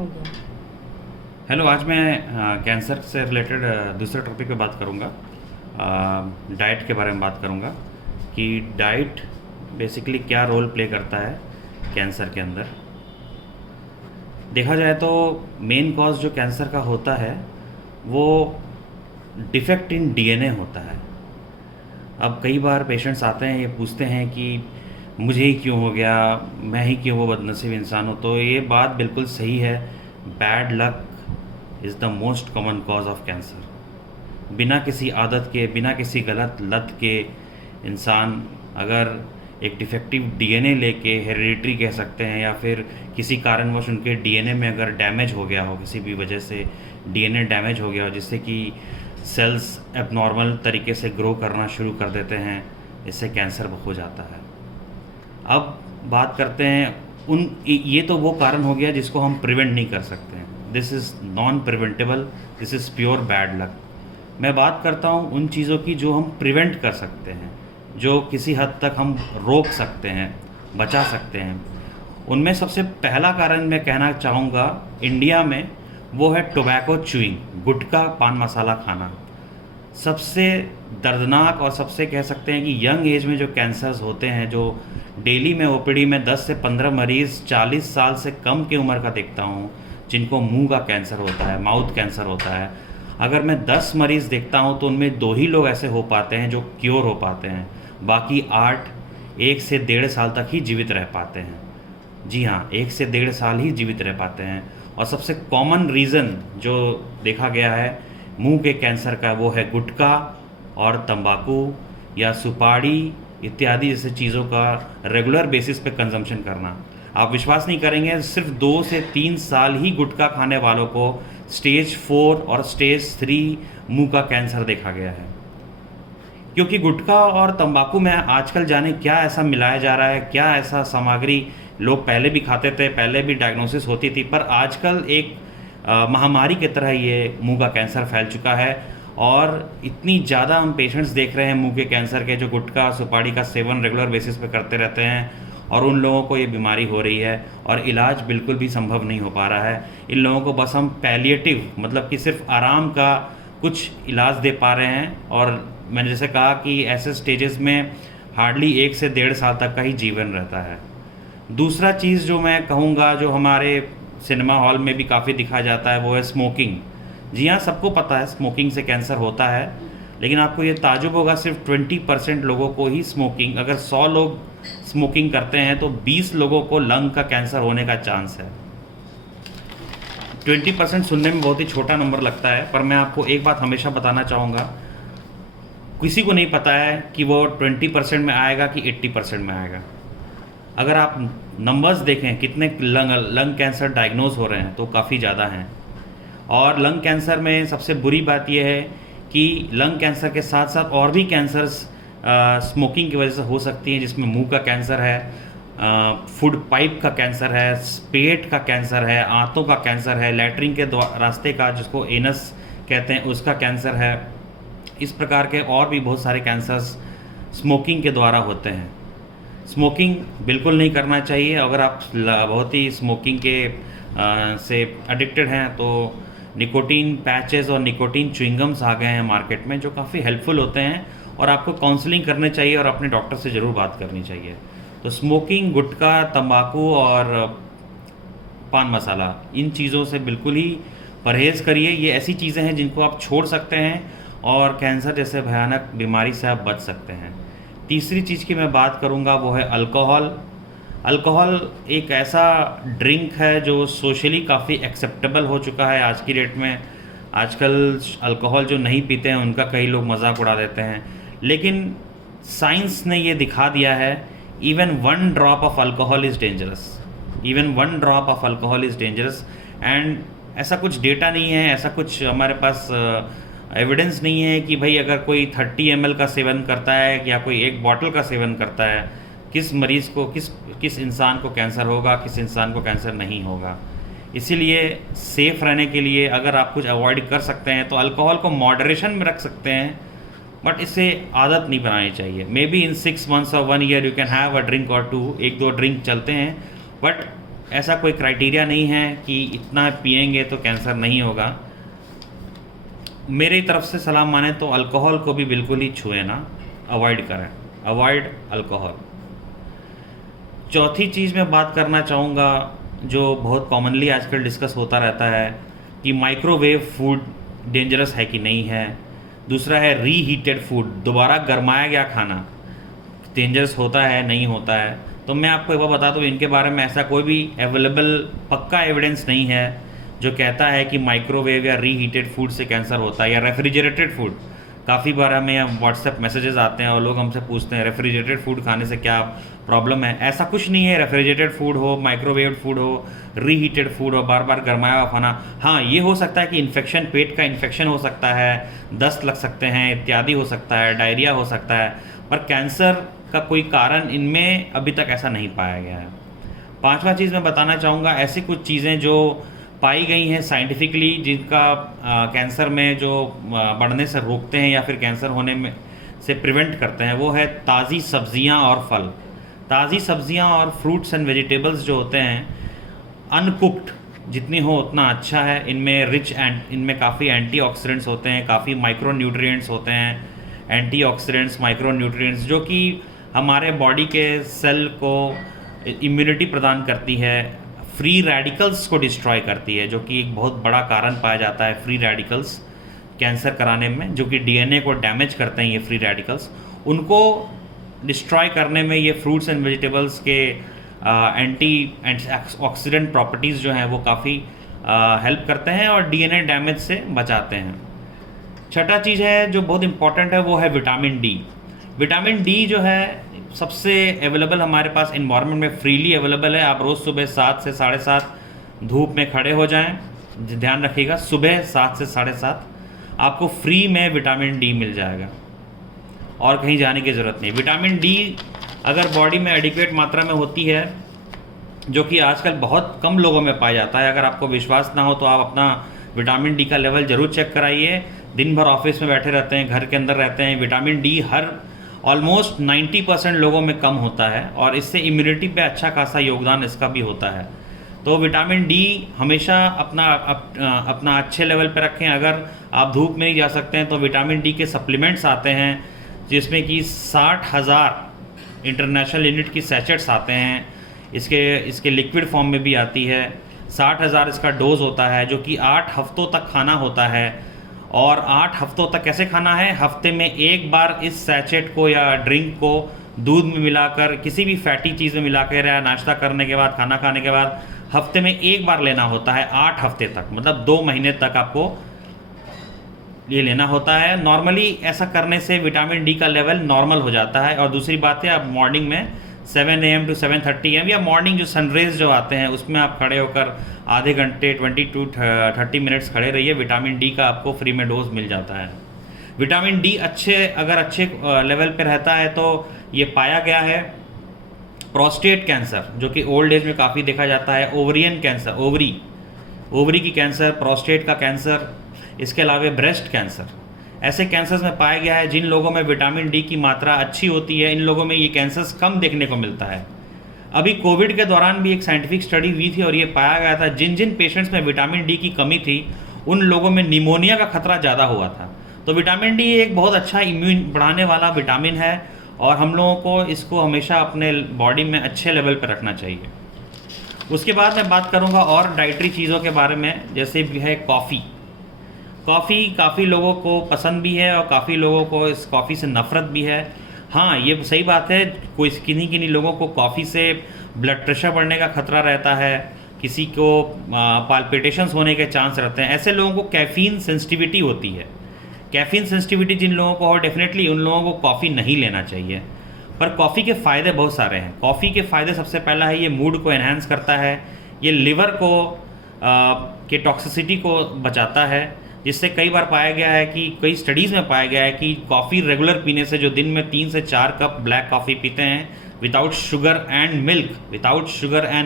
हो गया। हेलो। आज मैं कैंसर से रिलेटेड दूसरे टॉपिक पे बात करूँगा। डाइट के बारे में बात करूँगा कि डाइट बेसिकली क्या रोल प्ले करता है कैंसर के अंदर। देखा जाए तो मेन कॉज जो कैंसर का होता है वो डिफेक्ट इन डीएनए होता है। अब कई बार पेशेंट्स आते हैं, ये पूछते हैं कि मुझे ही क्यों हो गया, मैं ही क्यों वो बदनसीब इंसान हूँ। तो ये बात बिल्कुल सही है। Bad luck is the most common cause of cancer. बिना किसी आदत के, बिना किसी गलत लत के इंसान अगर एक डिफेक्टिव डीएनए लेके, हेरिडिटरी कह सकते हैं, या फिर किसी कारणवश उनके डीएनए में अगर डैमेज हो गया हो, किसी भी वजह से डीएनए डैमेज हो गया हो जिससे कि सेल्स एबनॉर्मल तरीके से ग्रो करना शुरू कर देते हैं, इससे कैंसर हो जाता है। अब बात करते हैं ये तो वो कारण हो गया जिसको हम प्रिवेंट नहीं कर सकते हैं। This is non preventable, this is pure bad luck. मैं बात करता हूँ उन चीज़ों की जो हम प्रिवेंट कर सकते हैं, जो किसी हद तक हम रोक सकते हैं, बचा सकते हैं। उनमें सबसे पहला कारण मैं कहना चाहूँगा इंडिया में, वो है टोबैको च्यूइंग, गुटखा पान मसाला खाना। सबसे दर्दनाक और सबसे कह सकते हैं कि यंग एज में जो कैंसर्स होते हैं, जो डेली में ओपीडी में 10 से 15 मरीज़ 40 साल से कम की उम्र का देखता हूँ जिनको मुंह का कैंसर होता है, माउथ कैंसर होता है। अगर मैं 10 मरीज़ देखता हूँ तो उनमें 2 ही लोग ऐसे हो पाते हैं जो क्योर हो पाते हैं, बाकी 8 1 से 1.5 साल तक ही जीवित रह पाते हैं। जी हाँ, 1 से 1.5 साल ही जीवित रह पाते हैं। और सबसे कॉमन रीज़न जो देखा गया है मुंह के कैंसर का, वो है गुटखा और तंबाकू या सुपारी इत्यादि जैसे चीज़ों का रेगुलर बेसिस पे कंजम्पशन करना। आप विश्वास नहीं करेंगे, सिर्फ 2 से 3 साल ही गुटखा खाने वालों को स्टेज 4 और स्टेज 3 मुंह का कैंसर देखा गया है। क्योंकि गुटखा और तंबाकू में आजकल जाने क्या ऐसा मिलाया जा रहा है, क्या ऐसा सामग्री लोग पहले भी खाते थे, पहले भी डायग्नोसिस होती थी, पर आजकल एक महामारी की तरह ये मुंह का कैंसर फैल चुका है। और इतनी ज़्यादा हम पेशेंट्स देख रहे हैं मुंह के कैंसर के जो गुटखा सुपारी का सेवन रेगुलर बेसिस पे करते रहते हैं, और उन लोगों को ये बीमारी हो रही है और इलाज बिल्कुल भी संभव नहीं हो पा रहा है। इन लोगों को बस हम पैलिएटिव, मतलब कि सिर्फ आराम का कुछ इलाज दे पा रहे हैं। और मैंने जैसे कहा कि ऐसे स्टेजेस में हार्डली 1 से 1.5 साल तक का ही जीवन रहता है। दूसरा चीज़ जो मैं कहूँगा, जो हमारे सिनेमा हॉल में भी काफ़ी दिखा जाता है, वो है स्मोकिंग। जी हाँ, सबको पता है स्मोकिंग से कैंसर होता है, लेकिन आपको ये ताजुब होगा सिर्फ 20% लोगों को ही स्मोकिंग, अगर 100 लोग स्मोकिंग करते हैं तो 20 लोगों को लंग का कैंसर होने का चांस है। 20% सुनने में बहुत ही छोटा नंबर लगता है, पर मैं आपको एक बात हमेशा बताना चाहूँगा, किसी को नहीं पता है कि वो 20% में आएगा कि 80% में आएगा। अगर आप नंबर्स देखें कितने लंग कैंसर डायग्नोज हो रहे हैं तो काफ़ी ज़्यादा हैं। और लंग कैंसर में सबसे बुरी बात यह है कि लंग कैंसर के साथ साथ और भी कैंसर्स स्मोकिंग की वजह से हो सकती हैं, जिसमें मुंह का कैंसर है, फूड पाइप का कैंसर है, पेट का कैंसर है, आंतों का कैंसर है, लैट्रिन के रास्ते का जिसको एनस कहते हैं उसका कैंसर है। इस प्रकार के और भी बहुत सारे कैंसर्स स्मोकिंग के द्वारा होते हैं। स्मोकिंग बिल्कुल नहीं करना चाहिए। अगर आप बहुत ही स्मोकिंग के से एडिक्टेड हैं तो निकोटीन पैचेस और निकोटीन च्युइंगम्स आ गए हैं मार्केट में, जो काफ़ी हेल्पफुल होते हैं, और आपको काउंसलिंग करनी चाहिए और अपने डॉक्टर से ज़रूर बात करनी चाहिए। तो स्मोकिंग, गुटखा, तंबाकू और पान मसाला, इन चीज़ों से बिल्कुल ही परहेज़ करिए। ये ऐसी चीज़ें हैं जिनको आप छोड़ सकते हैं और कैंसर जैसे भयानक बीमारी से आप बच सकते हैं। तीसरी चीज़ की मैं बात करूँगा वो है अल्कोहल। अल्कोहल एक ऐसा ड्रिंक है जो सोशली काफ़ी एक्सेप्टेबल हो चुका है आज की डेट में। आजकल अल्कोहल जो नहीं पीते हैं उनका कई लोग मजाक उड़ा देते हैं, लेकिन साइंस ने ये दिखा दिया है even 1 drop of alcohol is dangerous. Even 1 drop of alcohol is dangerous. And ऐसा कुछ डेटा नहीं है, ऐसा कुछ हमारे पास एविडेंस नहीं है कि भाई अगर कोई 30 ml का सेवन करता है या कोई 1 बॉटल का सेवन करता है, किस मरीज़ को, किस इंसान को कैंसर होगा, किस इंसान को कैंसर नहीं होगा। इसीलिए सेफ़ रहने के लिए अगर आप कुछ अवॉइड कर सकते हैं तो अल्कोहल को मॉडरेशन में रख सकते हैं, बट इसे आदत नहीं बनानी चाहिए। मे बी इन 6 months और 1 year you can have a drink और 2, 1-2 ड्रिंक चलते हैं, बट ऐसा कोई क्राइटेरिया नहीं है कि इतना पिएंगे तो कैंसर नहीं होगा। मेरी तरफ से सलाह माने तो अल्कोहल को भी बिल्कुल ही छुए ना, अवॉइड करें, अवॉइड अल्कोहल। चौथी चीज़ मैं बात करना चाहूँगा जो बहुत कॉमनली आजकल डिस्कस होता रहता है कि माइक्रोवेव फूड डेंजरस है कि नहीं है। दूसरा है रीहीटेड फूड, दोबारा गरमाया गया खाना डेंजरस होता है नहीं होता है। तो मैं आपको एक बार बता दूँ, इनके बारे में ऐसा कोई भी अवेलेबल पक्का एविडेंस नहीं है जो कहता है कि माइक्रोवेव या रीहीटेड फूड से कैंसर होता है, या रेफ्रिजरेटेड फूड। काफ़ी बार हमें व्हाट्सएप मैसेजेस आते हैं और लोग हमसे पूछते हैं रेफ्रिजरेटेड फूड खाने से क्या प्रॉब्लम है। ऐसा कुछ नहीं है, रेफ्रिजरेटेड फूड हो, माइक्रोवेव फूड हो, रीहीटेड फूड हो, बार बार गरमाया हुआ खाना, हाँ ये हो सकता है कि इन्फेक्शन, पेट का इन्फेक्शन हो सकता है, दस्त लग सकते हैं इत्यादि हो सकता है, डायरिया हो सकता है, पर कैंसर का कोई कारण इनमें अभी तक ऐसा नहीं पाया गया है। पांचवा चीज़ मैं बताना चाहूँगा, ऐसी कुछ चीज़ें जो पाई गई हैं साइंटिफिकली जिनका कैंसर में जो बढ़ने से रोकते हैं या फिर कैंसर होने में से प्रिवेंट करते हैं, वो है ताज़ी सब्जियां और फल। ताज़ी सब्जियां और फ्रूट्स एंड वेजिटेबल्स जो होते हैं अनकुक्ड जितनी हो उतना अच्छा है। इनमें काफ़ी एंटीऑक्सीडेंट्स होते हैं, काफ़ी माइक्रो न्यूट्रिएंट्स होते हैं, एंटीऑक्सीडेंट्स माइक्रो न्यूट्रिएंट्स जो कि हमारे बॉडी के सेल को इम्यूनिटी प्रदान करती है, फ्री रेडिकल्स को डिस्ट्रॉय करती है, जो कि एक बहुत बड़ा कारण पाया जाता है फ्री रेडिकल्स कैंसर कराने में, जो कि डीएनए को डैमेज करते हैं। ये फ्री रेडिकल्स उनको डिस्ट्रॉय करने में ये फ्रूट्स एंड वेजिटेबल्स के एंटीऑक्सीडेंट प्रॉपर्टीज़ जो हैं वो काफ़ी हेल्प करते हैं और डीएनए डैमेज से बचाते हैं। छठा चीज़ है जो बहुत इंपॉर्टेंट है वो है विटामिन डी। विटामिन डी जो है सबसे अवेलेबल हमारे पास इन्वायरमेंट में फ्रीली अवेलेबल है। आप रोज़ सुबह 7 से 7:30 धूप में खड़े हो जाएं, ध्यान रखिएगा सुबह 7 से 7:30 आपको फ्री में विटामिन डी मिल जाएगा और कहीं जाने की ज़रूरत नहीं। विटामिन डी अगर बॉडी में एडिक्वेट मात्रा में होती है, जो कि आजकल बहुत कम लोगों में पाया जाता है, अगर आपको विश्वास ना हो तो आप अपना विटामिन डी का लेवल ज़रूर चेक कराइए। दिन भर ऑफिस में बैठे रहते हैं, घर के अंदर रहते हैं, विटामिन डी हर ऑलमोस्ट 90% लोगों में कम होता है और इससे इम्यूनिटी पे अच्छा खासा योगदान इसका भी होता है। तो विटामिन डी हमेशा अपना अच्छे लेवल पे रखें। अगर आप धूप में नहीं जा सकते हैं तो विटामिन डी के सप्लीमेंट्स आते हैं जिसमें कि 60,000 इंटरनेशनल यूनिट की सैचेट्स आते हैं। इसके लिक्विड फॉर्म में भी आती है। 60,000 इसका डोज होता है जो कि 8 हफ्तों तक खाना होता है। और 8 हफ्तों तक कैसे खाना है? हफ्ते में एक बार इस सैचेट को या ड्रिंक को दूध में मिलाकर, किसी भी फैटी चीज़ में मिलाकर, या नाश्ता करने के बाद, खाना खाने के बाद हफ्ते में एक बार लेना होता है 8 हफ्ते तक, मतलब 2 महीने तक आपको ये लेना होता है। नॉर्मली ऐसा करने से विटामिन डी का लेवल नॉर्मल हो जाता है। और दूसरी बात है, आप मॉर्निंग में 7 AM to 7:30 AM या मॉर्निंग जो सनरेज जो आते हैं उसमें आप खड़े होकर आधे घंटे 20 to 30 मिनट्स खड़े रहिए। विटामिन डी का आपको फ्री में डोज मिल जाता है। विटामिन डी अगर अच्छे लेवल पे रहता है तो ये पाया गया है प्रोस्टेट कैंसर, जो कि ओल्ड एज में काफ़ी देखा जाता है, ओवरियन कैंसर, ओवरी की कैंसर, प्रोस्टेट का कैंसर, इसके अलावा ब्रेस्ट कैंसर, ऐसे कैंसर्स में पाया गया है जिन लोगों में विटामिन डी की मात्रा अच्छी होती है, इन लोगों में ये कैंसर्स कम देखने को मिलता है। अभी कोविड के दौरान भी एक साइंटिफिक स्टडी हुई थी और ये पाया गया था जिन जिन पेशेंट्स में विटामिन डी की कमी थी उन लोगों में निमोनिया का खतरा ज़्यादा हुआ था। तो विटामिन डी एक बहुत अच्छा इम्यून बढ़ाने वाला विटामिन है और हम लोगों को इसको हमेशा अपने बॉडी में अच्छे लेवल पर रखना चाहिए। उसके बाद मैं बात करूँगा और डाइटरी चीज़ों के बारे में, जैसे भी है कॉफ़ी। काफ़ी लोगों को पसंद भी है और काफ़ी लोगों को इस कॉफ़ी से नफ़रत भी है। हाँ, ये सही बात है, कोई किन्हीं लोगों को कॉफ़ी से ब्लड प्रेशर बढ़ने का खतरा रहता है, किसी को पाल्पिटेशंस होने के चांस रहते हैं। ऐसे लोगों को कैफ़ीन सेंसिटिविटी होती है। कैफ़ीन सेंसिटिविटी जिन लोगों को हो, डेफिनेटली उन लोगों को कॉफ़ी नहीं लेना चाहिए। पर कॉफ़ी के फ़ायदे बहुत सारे हैं। कॉफ़ी के फ़ायदे सबसे पहला है, ये मूड को एनहांस करता है, ये लिवर को के टॉक्सिसिटी को बचाता है, जिससे कई बार पाया गया है कि कई स्टडीज़ में पाया गया है कि कॉफ़ी रेगुलर पीने से, जो दिन में 3 से 4 कप ब्लैक कॉफ़ी पीते हैं विदाउट शुगर एंड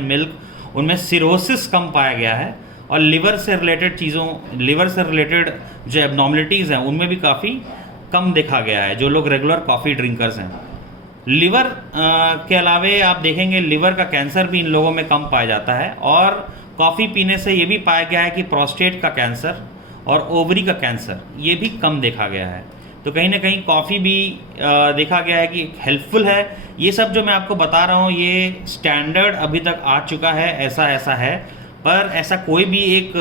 मिल्क, उनमें सिरोसिस कम पाया गया है और लिवर से रिलेटेड जो एबनॉर्मलिटीज़ हैं उनमें भी काफ़ी कम देखा गया है जो लोग रेगुलर कॉफ़ी ड्रिंकर्स हैं। लिवर के अलावे आप देखेंगे लिवर का कैंसर भी इन लोगों में कम पाया जाता है, और कॉफ़ी पीने से ये भी पाया गया है कि प्रोस्टेट का कैंसर और ओवरी का कैंसर ये भी कम देखा गया है। तो कहीं ना कहीं कॉफ़ी भी देखा गया है कि हेल्पफुल है। ये सब जो मैं आपको बता रहा हूँ ये स्टैंडर्ड अभी तक आ चुका है, ऐसा ऐसा है, पर ऐसा कोई भी एक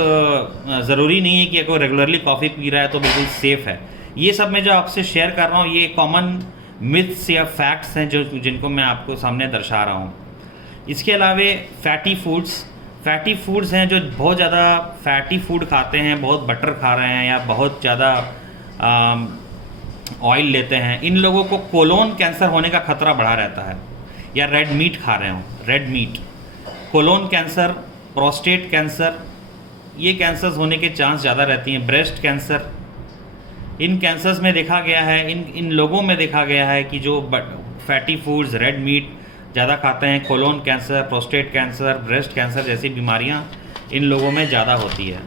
ज़रूरी नहीं है कि अगर रेगुलरली कॉफ़ी पी रहा है तो बिल्कुल सेफ़ है। ये सब मैं जो आपसे शेयर कर रहा हूँ ये कॉमन मिथ्स या फैक्ट्स हैं जो जिनको मैं आपको सामने दर्शा रहा हूँ। इसके अलावे फैटी फूड्स हैं, जो बहुत ज़्यादा फैटी फूड खाते हैं, बहुत बटर खा रहे हैं या बहुत ज़्यादा ऑयल लेते हैं, इन लोगों को कोलोन कैंसर होने का खतरा बढ़ा रहता है। या रेड मीट खा रहे हो, red meat, colon cancer, prostate cancer, ये कैंसर्स होने के चांस ज़्यादा रहती हैं। ब्रेस्ट कैंसर, इन कैंसर्स में देखा गया है, इन लोगों में देखा गया है कि जो फैटी फूड्स, रेड मीट ज़्यादा खाते हैं, colon cancer, prostate cancer, breast cancer जैसी बीमारियां इन लोगों में ज़्यादा होती है।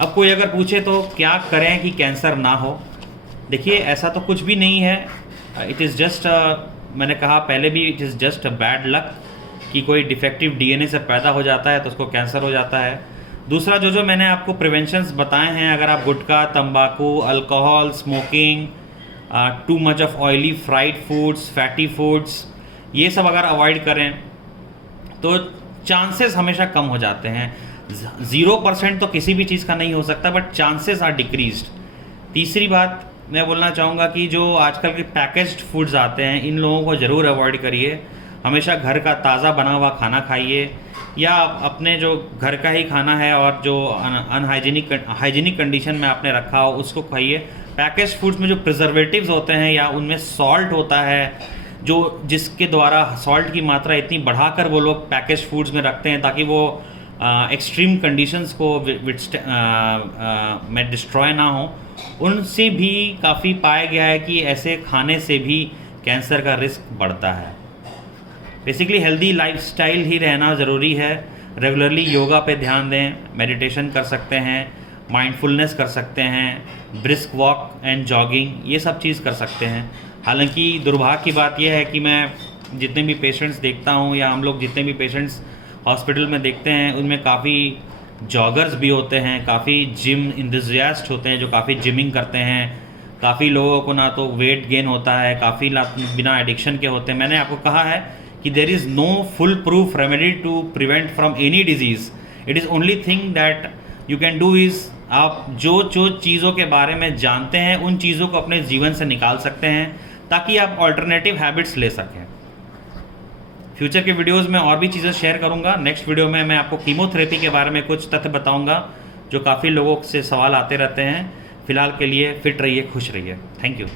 अब कोई अगर पूछे तो क्या करें कि कैंसर ना हो, देखिए ऐसा तो कुछ भी नहीं है। इट इज़ जस्ट, मैंने कहा पहले भी, it is just a bad luck कि कोई डिफेक्टिव डीएनए से पैदा हो जाता है तो उसको कैंसर हो जाता है। दूसरा जो मैंने आपको प्रिवेंशंस बताए हैं, अगर आप गुटखा, तंबाकू, alcohol, smoking, too much of oily fried foods, fatty foods, ये सब अगर अवॉइड करें तो चांसेस हमेशा कम हो जाते हैं। 0% तो किसी भी चीज़ का नहीं हो सकता, बट चांसेस आर डिक्रीज्ड। तीसरी बात मैं बोलना चाहूँगा कि जो आजकल के पैकेज्ड फूड्स आते हैं इन लोगों को ज़रूर अवॉइड करिए। हमेशा घर का ताज़ा बना हुआ खाना खाइए, या अपने जो घर का ही खाना है और जो हाइजीनिक कंडीशन में आपने रखा हो उसको खाइए। पैकेज्ड फूड्स में जो प्रिजर्वेटिव्स होते हैं या उनमें सॉल्ट होता है, जो जिसके द्वारा सॉल्ट की मात्रा इतनी बढ़ाकर वो लोग पैकेज्ड फूड्स में रखते हैं ताकि वो एक्सट्रीम कंडीशंस को में डिस्ट्रॉय ना हो, उनसे भी काफ़ी पाया गया है कि ऐसे खाने से भी कैंसर का रिस्क बढ़ता है। बेसिकली हेल्दी लाइफस्टाइल ही रहना ज़रूरी है। रेगुलरली योगा पे ध्यान दें, मेडिटेशन कर सकते हैं, माइंडफुलनेस कर सकते हैं, ब्रिस्क वॉक एंड जॉगिंग, ये सब चीज़ कर सकते हैं। हालांकि दुर्भाग्य की बात यह है कि मैं जितने भी पेशेंट्स देखता हूँ या हम लोग जितने भी पेशेंट्स हॉस्पिटल में देखते हैं उनमें काफ़ी जॉगर्स भी होते हैं, काफ़ी जिम इंथुसियास्ट होते हैं जो काफ़ी जिमिंग करते हैं। काफ़ी लोगों को ना तो वेट गेन होता है, काफ़ी बिना एडिक्शन के होते हैं। मैंने आपको कहा है कि there is no full proof remedy to prevent from any disease. It is only thing that you can do is, आप जो चीज़ों के बारे में जानते हैं उन चीज़ों को अपने जीवन से निकाल सकते हैं ताकि आप ऑल्टरनेटिव हैबिट्स ले सकें। फ्यूचर के वीडियोस में और भी चीज़ें शेयर करूंगा। नेक्स्ट वीडियो में मैं आपको कीमोथेरेपी के बारे में कुछ तथ्य बताऊंगा जो काफ़ी लोगों से सवाल आते रहते हैं। फ़िलहाल के लिए फिट रहिए, खुश रहिए। Thank you.